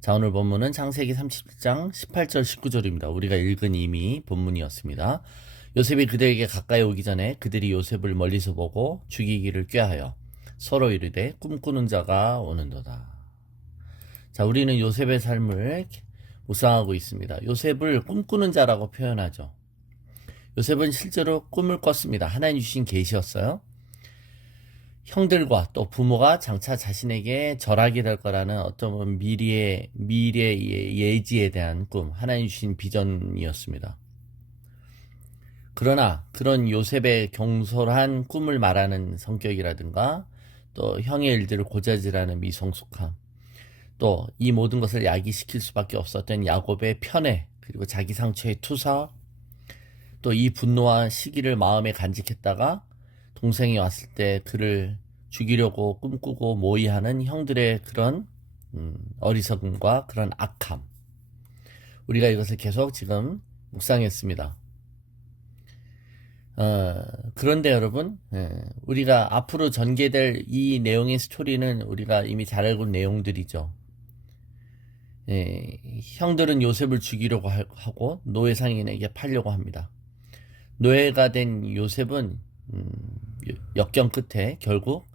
자, 오늘 본문은 창세기 30장 18절 19절입니다. 우리가 읽은 이미 본문이었습니다. 요셉이 그들에게 가까이 오기 전에 그들이 요셉을 멀리서 보고 죽이기를 꾀하여 서로 이르되 꿈꾸는 자가 오는도다. 자, 우리는 요셉의 삶을 묵상하고 있습니다. 요셉을 꿈꾸는 자라고 표현하죠. 요셉은 실제로 꿈을 꿨습니다. 하나님 주신 계시였어요. 형들과 또 부모가 장차 자신에게 절하게 될 거라는 어떤 미래의 예지에 대한 꿈, 하나님 주신 비전이었습니다. 그러나 그런 요셉의 경솔한 꿈을 말하는 성격이라든가 또 형의 일들을 고자질하는 미성숙함, 또 이 모든 것을 야기시킬 수밖에 없었던 야곱의 편애, 그리고 자기 상처의 투사, 또 이 분노와 시기를 마음에 간직했다가 동생이 왔을 때 그를 죽이려고 꿈꾸고 모의하는 형들의 그런 어리석음과 그런 악함, 우리가 이것을 계속 지금 묵상했습니다. 그런데 여러분, 우리가 앞으로 전개될 이 내용의 스토리는 우리가 이미 잘 알고 있는 내용들이죠. 형들은 요셉을 죽이려고 하고 노예 상인에게 팔려고 합니다. 노예가 된 요셉은 역경 끝에 결국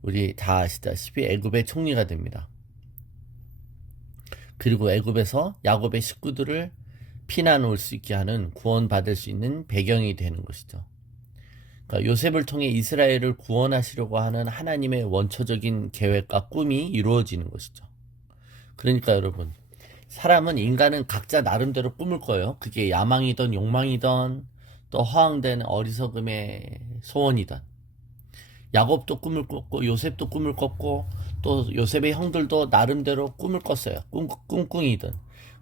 우리 다 아시다시피 애굽의 총리가 됩니다. 그리고 애굽에서 야곱의 식구들을 피난 올 수 있게 하는 구원받을 수 있는 배경이 되는 것이죠. 그러니까 요셉을 통해 이스라엘을 구원하시려고 하는 하나님의 원초적인 계획과 꿈이 이루어지는 것이죠. 그러니까 여러분, 인간은 각자 나름대로 꿈을 꿔요. 그게 야망이든 욕망이든 또 허황된 어리석음의 소원이든. 야곱도 꿈을 꿨고 요셉도 꿈을 꿨고 또 요셉의 형들도 나름대로 꿈을 꿨어요. 꿍꿍이든.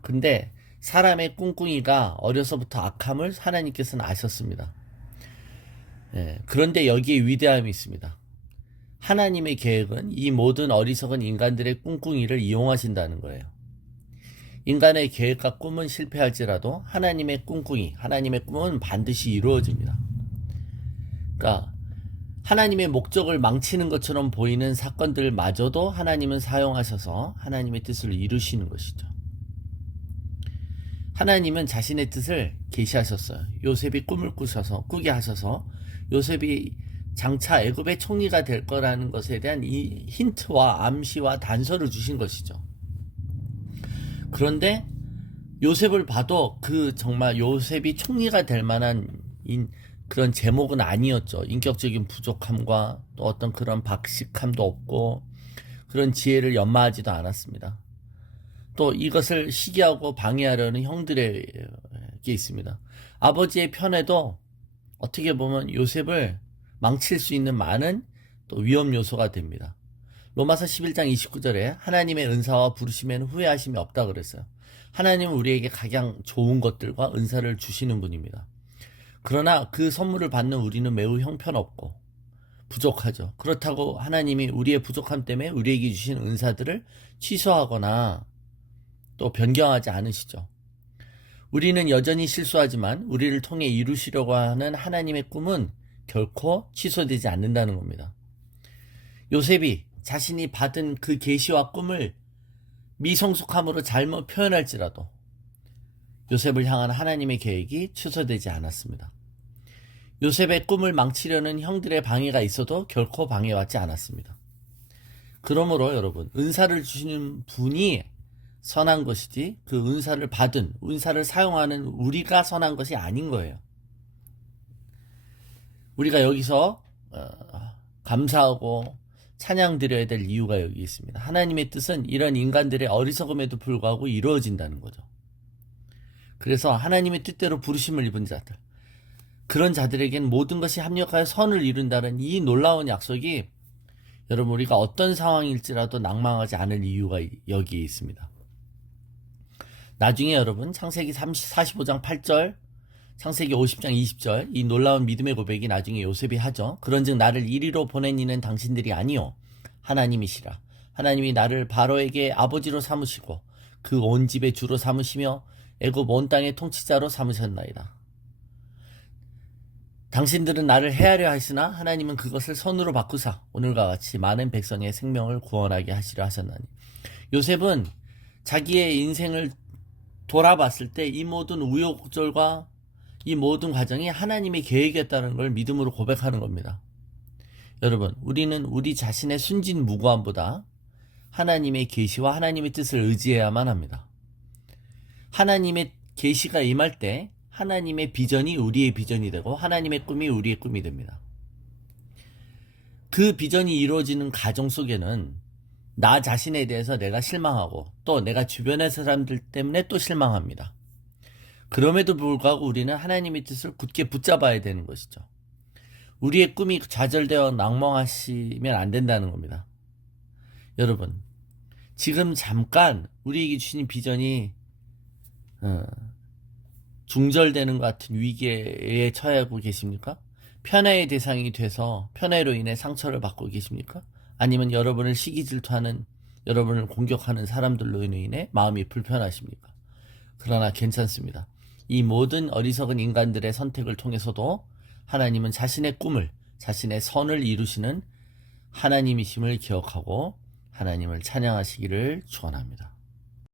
근데 사람의 꿍꿍이가 어려서부터 악함을 하나님께서는 아셨습니다. 그런데 여기에 위대함이 있습니다. 하나님의 계획은 이 모든 어리석은 인간들의 꿍꿍이를 이용하신다는 거예요. 인간의 계획과 꿈은 실패할지라도 하나님의 꿍꿍이, 하나님의 꿈은 반드시 이루어집니다. 그러니까 하나님의 목적을 망치는 것처럼 보이는 사건들마저도 하나님은 사용하셔서 하나님의 뜻을 이루시는 것이죠. 하나님은 자신의 뜻을 계시하셨어요. 요셉이 꿈을 꾸게 하셔서 요셉이 장차 애굽의 총리가 될 거라는 것에 대한 이 힌트와 암시와 단서를 주신 것이죠. 그런데 요셉을 봐도 정말 요셉이 총리가 될 만한 그런 제목은 아니었죠. 인격적인 부족함과 또 어떤 그런 박식함도 없고 그런 지혜를 연마하지도 않았습니다. 또 이것을 시기하고 방해하려는 형들에게 있습니다. 아버지의 편에도 어떻게 보면 요셉을 망칠 수 있는 많은 또 위험 요소가 됩니다. 로마서 11장 29절에 하나님의 은사와 부르심에는 후회하심이 없다 그랬어요. 하나님은 우리에게 가장 좋은 것들과 은사를 주시는 분입니다. 그러나 그 선물을 받는 우리는 매우 형편없고 부족하죠. 그렇다고 하나님이 우리의 부족함 때문에 우리에게 주신 은사들을 취소하거나 또 변경하지 않으시죠. 우리는 여전히 실수하지만 우리를 통해 이루시려고 하는 하나님의 꿈은 결코 취소되지 않는다는 겁니다. 요셉이 자신이 받은 그 계시와 꿈을 미성숙함으로 잘못 표현할지라도 요셉을 향한 하나님의 계획이 취소되지 않았습니다. 요셉의 꿈을 망치려는 형들의 방해가 있어도 결코 방해받지 않았습니다. 그러므로 여러분, 은사를 주시는 분이 선한 것이지 그 은사를 사용하는 우리가 선한 것이 아닌 거예요. 우리가 여기서 감사하고 찬양 드려야 될 이유가 여기 있습니다. 하나님의 뜻은 이런 인간들의 어리석음에도 불구하고 이루어진다는 거죠. 그래서 하나님의 뜻대로 부르심을 입은 자들, 그런 자들에겐 모든 것이 합력하여 선을 이룬다는 이 놀라운 약속이 여러분, 우리가 어떤 상황일지라도 낭망하지 않을 이유가 여기에 있습니다. 나중에 여러분, 창세기 45장 8절, 창세기 50장 20절, 이 놀라운 믿음의 고백이 나중에 요셉이 하죠. 그런즉 나를 이리로 보낸 이는 당신들이 아니요 하나님이시라. 하나님이 나를 바로에게 아버지로 삼으시고 그 온 집의 주로 삼으시며 애굽 온 땅의 통치자로 삼으셨나이다. 당신들은 나를 해하려 하시나 하나님은 그것을 선으로 바꾸사 오늘과 같이 많은 백성의 생명을 구원하게 하시려 하셨나니. 요셉은 자기의 인생을 돌아봤을 때 이 모든 우여곡절과 이 모든 과정이 하나님의 계획이었다는 걸 믿음으로 고백하는 겁니다. 여러분, 우리는 우리 자신의 순진무구함보다 하나님의 계시와 하나님의 뜻을 의지해야만 합니다. 하나님의 계시가 임할 때 하나님의 비전이 우리의 비전이 되고 하나님의 꿈이 우리의 꿈이 됩니다. 그 비전이 이루어지는 과정 속에는 나 자신에 대해서 내가 실망하고 또 내가 주변의 사람들 때문에 또 실망합니다. 그럼에도 불구하고 우리는 하나님의 뜻을 굳게 붙잡아야 되는 것이죠. 우리의 꿈이 좌절되어 낭망하시면 안 된다는 겁니다. 여러분, 지금 잠깐 우리에게 주신 비전이 중절되는 것 같은 위기에 처하고 계십니까? 편애의 대상이 돼서 편애로 인해 상처를 받고 계십니까? 아니면 여러분을 시기 질투하는, 여러분을 공격하는 사람들로 인해 마음이 불편하십니까? 그러나 괜찮습니다. 이 모든 어리석은 인간들의 선택을 통해서도 하나님은 자신의 꿈을, 자신의 선을 이루시는 하나님이심을 기억하고 하나님을 찬양하시기를 축원합니다.